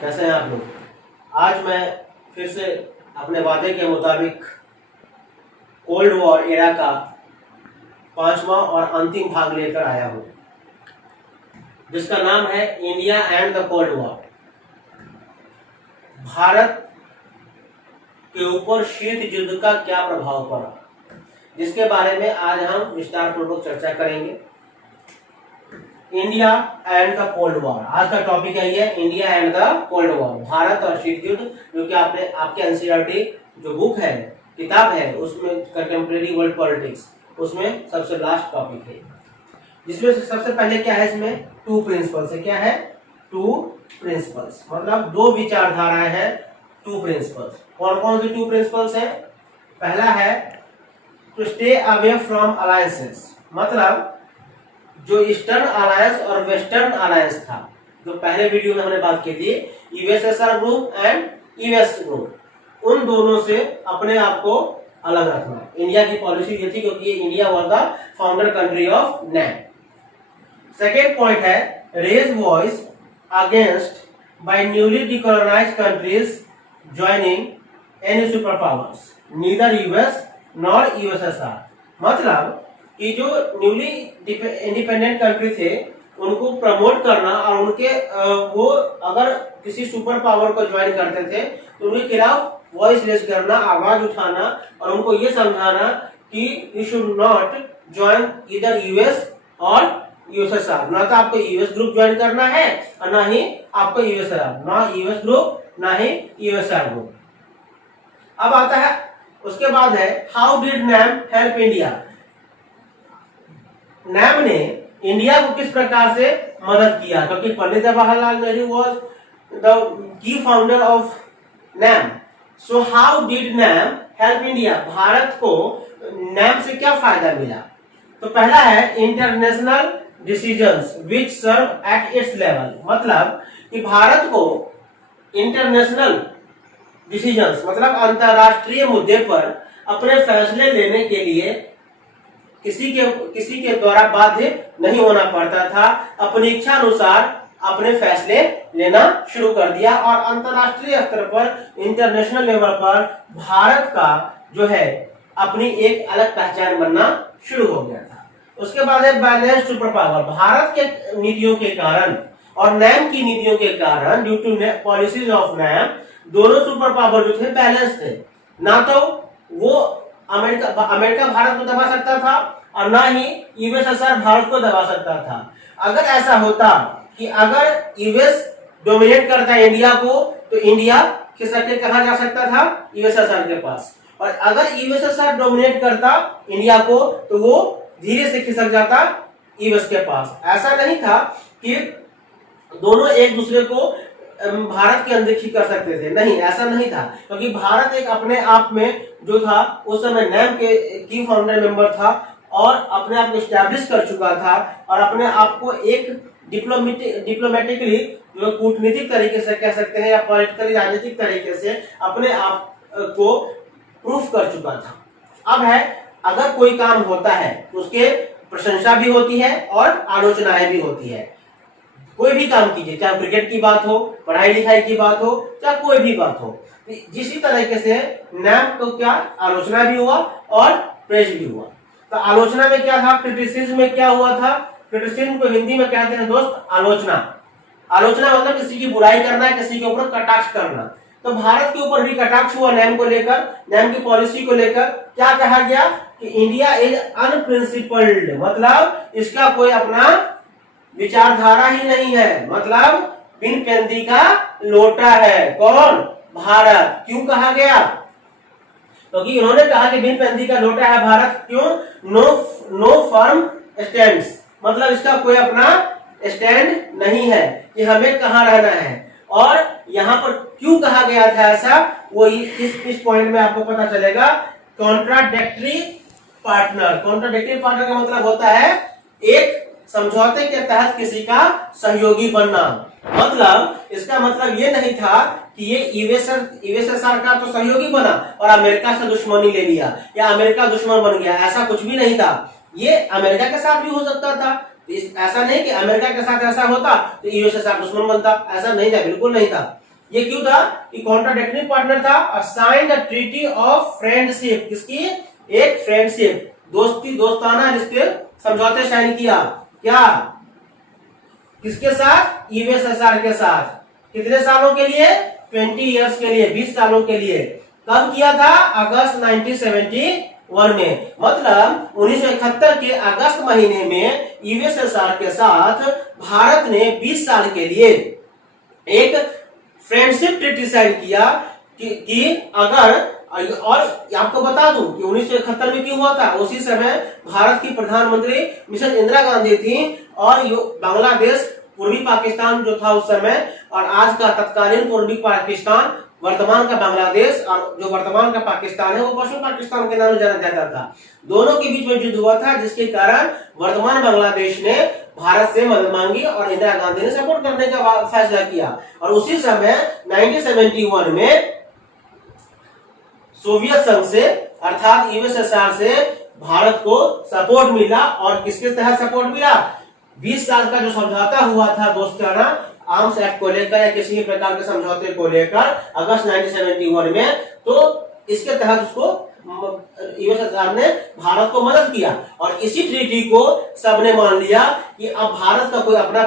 कैसे हैं आप लोग। आज मैं फिर से अपने वादे के मुताबिक कोल्ड वॉर एरा का पांचवा और अंतिम भाग लेकर आया हूं, जिसका नाम है India and the cold war. Bharat के ऊपर शीत युद्ध का क्या प्रभाव पड़ा, जिसके बारे में आज हम विस्तार पूर्वक चर्चा करेंगे। India and the cold war, आज का टॉपिक है ये, India and the cold war, Bharat और शीत युद्ध, जो कि आपने आपके एनसीईआरटी जो बुक है, किताब है, उसमें कंटेम्प्रेरी वर्ल्ड पॉलिटिक्स, उसमें सबसे लास्ट टॉपिक है। जिसमें से सबसे पहले क्या है, इसमें टू प्रिंसिपल्स है। क्या है? टू प्रिंसिपल्स, मतलब दो विचारधाराएं हैं, टू प्रिंसिपल्स। कौन कौन सी टू प्रिंसिपल्स है? पहला है to stay away from alliances, मतलब जो ईस्टर्न अलायंस और वेस्टर्न अलायंस था, जो पहले वीडियो में हमने बात की थी, USSR group and US group, उन दोनों से अपने आप को अलग रखना। इंडिया की पॉलिसी ये थी, क्योंकि India was the founder country of NAM. Second point है raise voice against by newly decolonised countries joining any super powers, neither US nor USSR, मतलब कि जो न्यूली इंडिपेंडेंट कंट्री थे उनको प्रमोट करना और उनके वो अगर किसी सुपर पावर को ज्वाइन करते थे तो उनके खिलाफ वॉइस रेज करना, आवाज उठाना और उनको ये समझाना कि यू शुड नॉट ज्वाइन इधर यूएस और यूएसएसआर। ना तो आपको यूएस ग्रुप ज्वाइन करना है और ना ही आपको यूएसआर, ना यूएस ग्रुप ना ही यूएसआर ग्रुप। अब आता है, उसके बाद है how did NAM help India, NAM ने इंडिया को किस प्रकार से मदद किया, क्योंकि Pandit Jawaharlal Nehru was the key founder of NAM. So how did NAM help India, Bharat को नैम से क्या फायदा मिला? तो पहला है international decisions which serve at its level, मतलब कि भारत को इंटरनेशनल डिसीजंस, मतलब अंतरराष्ट्रीय मुद्दे पर अपने फैसले लेने के लिए किसी के द्वारा बाध्य नहीं होना पड़ता था। अपनी इच्छा अनुसार अपने फैसले लेना शुरू कर दिया और अंतरराष्ट्रीय स्तर पर, इंटरनेशनल लेवल पर भारत का जो है अपनी एक अलग पहचान बनना शुरू हो गया था। उसके बाद है बैलेंस सुपर पावर, भारत के नीतियों के कारण और नैम की नीतियों के कारण, due to policies of NAM, दोनों सुपर पावर जो थे बैलेंस थे। ना तो वो अमेरिका भारत को दबा सकता था और ना ही यूएसएसआर भारत को दबा सकता था। अगर ऐसा होता कि अगर यूएस डोमिनेट करता है इंडिया को, तो इंडिया खिसक के कहां जा सकता था? यूएसएसआर के पास। और अगर यूएसएसआर डोमिनेट करता इंडिया को, तो वो धीरे से खिसक जाता यूएस के पास। ऐसा नहीं था कि दोनों एक दूसरे को भारत की अनदेखी कर सकते थे, नहीं, ऐसा नहीं था, क्योंकि भारत एक अपने आप में जो था उस समय नैम के की फाउंडर मेंबर था और अपने आप को एस्टैब्लिश कर चुका था और अपने आप को एक डिप्लोमेटिकली, जो कूटनीतिक तरीके से कह सकते हैं या पॉलिटिकली राजनीतिक तरीके से अपने आप को प्रूफ कर चुका था। अब है, अगर कोई काम होता है तो उसके प्रशंसा भी होती है और आलोचनाएं भी होती है। कोई भी काम कीजिए, चाहे क्रिकेट की बात हो, पढ़ाई लिखाई की बात हो, चाहे कोई भी बात हो, जिसी तरीके से नैम को क्या आलोचना भी हुआ और प्रेज भी हुआ। तो आलोचना में क्या था, क्रिटिसिज्म में क्या हुआ था? क्रिटिसिज्म को हिंदी में कहते हैं दोस्त आलोचना। आलोचना मतलब किसी की बुराई करना, किसी के ऊपर कटाक्ष करना। तो भारत के ऊपर भी कटाक्ष हुआ नैम को लेकर, नैम की पॉलिसी को लेकर। क्या कहा गया कि इंडिया इज अनप्रिंसिपल्ड, मतलब इसका कोई अपना विचारधारा ही नहीं है, मतलब बिन पेंदी का लोटा है। कौन? भारत। क्यों कहा गया? क्योंकि इन्होंने कहा कि बिन पेंदी का लोटा है भारत। क्यों? नो फर्म स्टैंड्स, मतलब इसका कोई अपना स्टैंड नहीं है कि हमें कहां रहना है। और यहां पर क्यों कहा गया था ऐसा, वो इस पॉइंट में आपको पता चलेगा। कॉन्ट्राडिक्टरी पार्टनर, कॉन्ट्राडिक्टरी पार्टनर का मतलब होता है एक समझौते के तहत किसी का सहयोगी बनना। मतलब इसका मतलब ये नहीं था कि ये यूएसएसआर का तो सहयोगी बना और अमेरिका से दुश्मनी ले लिया या अमेरिका दुश्मन बन गया, ऐसा कुछ भी नहीं था। ये अमेरिका के साथ भी हो सकता था, ऐसा नहीं कि अमेरिका के साथ ऐसा होता तो यूएसएसआर दुश्मन बनता, ऐसा नहीं था, बिल्कुल नहीं था। ये क्यों था कि कॉन्ट्राडिक्टरी पार्टनर था और signed a treaty of friendship, किसकी, एक फ्रेंडशिप, दोस्ती, दोस्ताना रिश्ते, समझौते साइन किया, क्या, किसके साथ, यूएसएसआर के साथ, कितने सालों के लिए, 20 इयर्स के लिए, 20 सालों के लिए। कब किया था, अगस्त 1971 में, मतलब 1971 के अगस्त महीने में यूएसएसआर के साथ भारत ने 20 साल के लिए एक फ्रेंडशिप ट्रीटी साइन किया कि अगर, और आपको बता दूं कि 1971 में क्यों हुआ था, उसी समय भारत की प्रधानमंत्री मिसेस इंदिरा गांधी थी और बांग्लादेश, पूर्वी पाकिस्तान जो था उस समय, और आज का तत्कालीन पूर्वी पाकिस्तान, वर्तमान का बांग्लादेश और जो वर्तमान का पाकिस्तान है वो पश्चिम पाकिस्तान के नाम से जाना जाता था। दोनों के बीच में युद्ध हुआ था, जिसके कारण वर्तमान बांग्लादेश ने भारत से मदद मांगी और इंदिरा गांधी ने सपोर्ट करने का फैसला किया। और उसी समय 1971 में सोवियत संघ से अर्थात यूएसएसआर से भारत को सपोर्ट मिला, और किसके तहत सपोर्ट मिला, 20 साल का जो समझौता हुआ था दोस्ताना आर्म्स एक्ट को लेकर या किसी भी प्रकार के समझौते को लेकर अगस्त 1971 में, तो इसके तहत उसको यूएसएसआर ने भारत को मदद किया। और इसी ट्रीटी को सबने मान लिया कि अब भारत का कोई अपना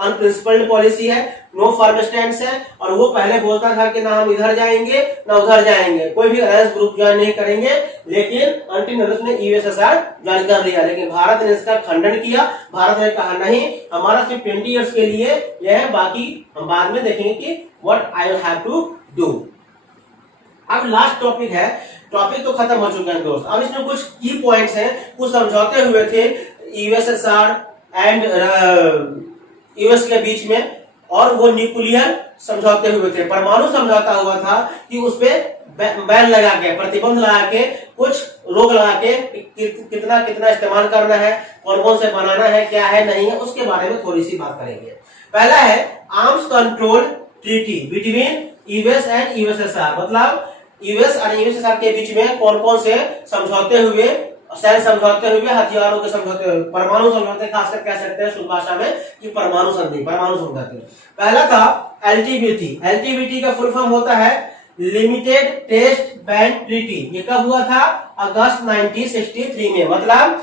अनप्रिंसिपल्ड पॉलिसी है, नो फर्म स्टैंड है, और वो पहले बोलता था कि ना हम इधर जाएंगे ना उधर जाएंगे, कोई भी अलायंस ग्रुप ज्वाइन नहीं करेंगे, लेकिन अंतिम ने यूएसएसआर ज्वाइन कर लिया। लेकिन भारत ने इसका खंडन किया। भारत ने कहा नहीं, हमारा सिर्फ 20 ईयर्स के लिए यह है, बाकी हम बाद में देखेंगे कि what I will have to do. अब लास्ट टॉपिक है, टॉपिक तो खत्म हो चुके हैं दोस्त, अब इसमें कुछ की पॉइंट्स हैं, कुछ समझौते हुए थे यूएसएसआर एंड यूएस के बीच में, और वो न्यूक्लियर समझौते हुए थे। परमाणु समझौता हुआ था कि उसपे बैन लगा के, प्रतिबंध लगा के, कुछ रोक लगा के कितना कितना इस्तेमाल करना है, कौन कौन से बनाना है, क्या है नहीं है, उसके बारे में थोड़ी सी बात करेंगे। पहला है arms control treaty between US and USSR, मतलब यूएस और यूएसएसआर के बीच में कौन कौन से समझौते हुए, सैन्य समझौते हुए, हथियारों के समझौते हुए, परमाणु समझौते खासकर कह सकते हैं शुद्ध भाषा में कि परमाणु संधि, परमाणु समझौते। पहला था एलटीबीटी। एलटीबीटी का फुल फॉर्म होता है लिमिटेड टेस्ट बैन ट्रीटी। ये कब हुआ था, अगस्त 1963 में, मतलब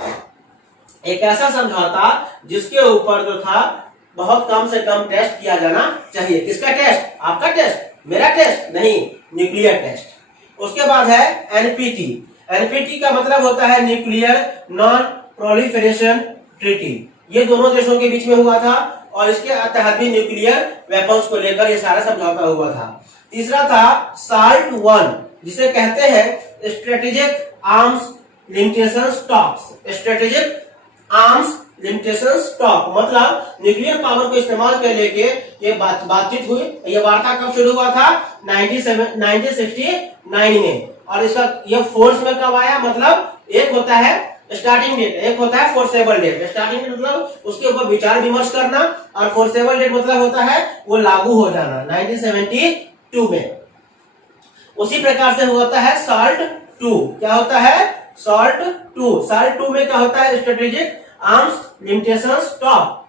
एक ऐसा समझौता जिसके ऊपर जो था बहुत कम से कम टेस्ट किया जाना चाहिए। किसका टेस्ट, आपका टेस्ट, मेरा टेस्ट नहीं, न्यूक्लियर टेस्ट। उसके बाद है एनपीटी। एनपीटी का मतलब होता है न्यूक्लियर नॉन प्रोलिफरेशन ट्रीटी। ये दोनों देशों के बीच में हुआ था और इसके तहत भी न्यूक्लियर वेपन्स को लेकर ये सारा समझौता हुआ था। तीसरा था साल्ट 1, जिसे कहते हैं strategic arms limitation stocks. Strategic arms limitation stock, मतलब न्यूक्लियर पावर को इस्तेमाल कर लेके ये बातचीत हुई। ये वार्ता कब शुरू हुआ था, 1969 में, और इसका ये फोर्स में कब आया, मतलब एक होता है स्टार्टिंग डेट, एक होता है फोर्सेबल डेट। स्टार्टिंग डेट मतलब उसके ऊपर विचार विमर्श करना, और फोर्सेबल डेट मतलब होता है वो लागू हो जाना 1972 में। उसी प्रकार से होता है साल्ट 2। क्या होता है, साल्ट 2। साल्ट 2 में क्या होता है, स्ट्रेटेजिक आर्म्स लिमिटेशन स्टॉक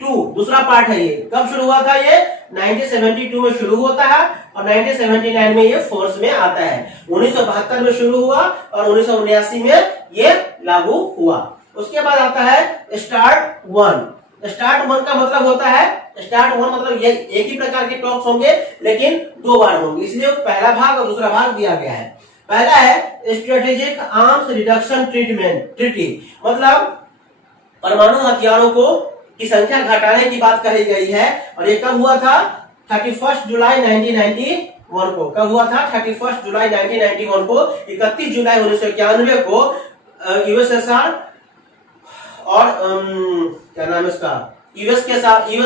2, दूसरा पार्ट है। ये कब शुरू हुआ था, ये 1972 में शुरू होता है और 1979 में ये फोर्स में आता है। 1972 में शुरू हुआ और 1979 में ये लागू हुआ। उसके बाद आता है स्टार्ट 1। स्टार्ट 1 का मतलब होता है, स्टार्ट 1 मतलब ये एक ही प्रकार के टॉक्स होंगे लेकिन 2 बार होंगे, इसलिए पहला भाग और दूसरा भाग दिया गया है। पहला है स्ट्रेटेजिक आर्म्स रिडक्शन ट्रीटी, मतलब परमाणु हथियारों को की संख्या घटाने की बात कही गई है। और ये कब हुआ था, 31 जुलाई 1991 को। कब हुआ था, 31 जुलाई 1991 को। 31 जुलाई 1991 को यूएसएसआर और क्या नाम है इसका, यूएस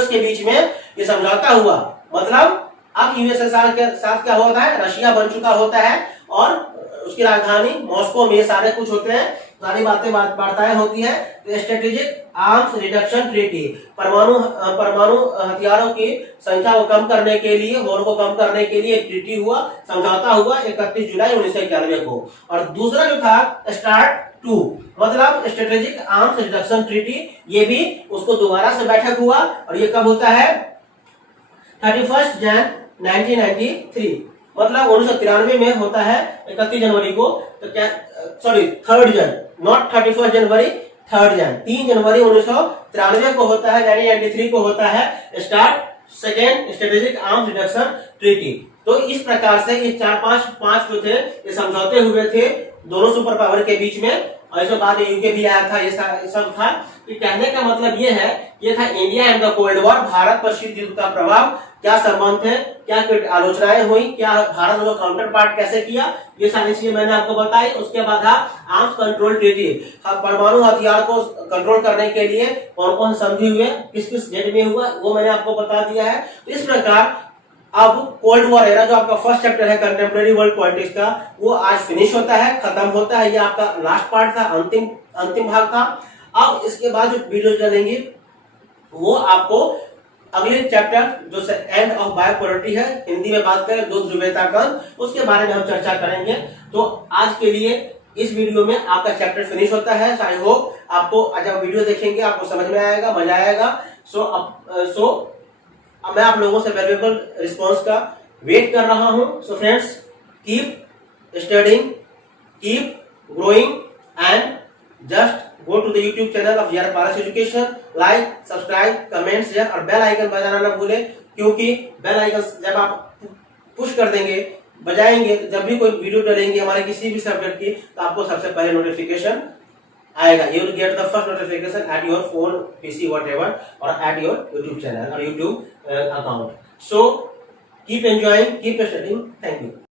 के बीच में ये समझौता हुआ। मतलब अब यूएसएसआर के साथ क्या होता है, रशिया बन चुका होता है और उसकी राजधानी मॉस्को में सारे कुछ होते हैं, सारी वार्ताएं होती है। तो स्ट्रेटेजिक आर्म्स रिडक्शन ट्रीटी, परमाणु हथियारों की संख्या को कम करने के लिए, वॉर को कम करने के लिए ट्रीटी हुआ, समझौता हुआ 31 जुलाई 1991 को। और दूसरा जो था स्टार्ट 2, मतलब स्ट्रेटेजिक आर्म्स रिडक्शन ट्रीटी, ये भी उसको दोबारा से बैठक हुआ और ये कब होता है, 31 जनवरी 1993, मतलब 1993 में होता है 31 जनवरी को। तो क्या, सॉरी 3 जन, नॉट 31 जनवरी, 3 जनवरी 1993 को होता है, 1993 को होता है start second strategic arms reduction treaty. तो इस प्रकार से ये 4-5 जो थे ये समझौते हुए थे दोनों सुपर पावर के बीच में, और इसके बाद यूके भी आया था। ये सब था कि कहने का मतलब ये है, ये था India and the cold war, Bharat पर शीत युद्ध का प्रभाव, क्या संबंध है, क्या आलोचनाएं हुई, क्या भारत को काउंटर पार्ट कैसे किया, ये सारी चीजें मैंने आपको बताई। उसके बाद आर्म्स कंट्रोल ट्रीटी, परमाणु हथियार को कंट्रोल करने के लिए कौन कौन संधि हुए, किस किस डेट में हुआ, वो मैंने आपको बता दिया है। तो इस प्रकार अब कोल्ड वॉर एरा जो आपका फर्स्ट चैप्टर है कंटेम्प्रेरी वर्ल्ड पॉलिटिक्स का, वो आज फिनिश होता है, खत्म होता है। ये आपका लास्ट पार्ट था, अंतिम भाग था। अब इसके बाद जो वीडियो चलेंगे वो आपको अगले चैप्टर जो एंड ऑफ बायोपोलरिटी है, हिंदी में बात करें दो ध्रुवीयता का, उसके बारे में हम चर्चा करेंगे। तो आज के लिए इस वीडियो में आपका चैप्टर फिनिश होता है। आई होप आपको जब वीडियो देखेंगे आपको समझ में आएगा, मजा आएगा। सो मैं आप लोगों से वैल्यूएबल रिस्पांस का वेट कर रहा हूं। So friends, keep studying, keep growing and just go to the YouTube channel of JR Paras Education, like, subscribe, comment, share और बेल आइकन बजाना ना भूलें, क्योंकि बेल आइकन जब आप पुश कर देंगे, बजाएंगे, तो जब भी कोई वीडियो डालेंगे हमारे किसी भी सब्जेक्ट की, तो आपको सबसे पहले नोटिफिकेशन आएगा। You will get the first notification at your phone, PC, whatever, or at your YouTube channel or YouTube account. So keep enjoying, keep studying. Thank you.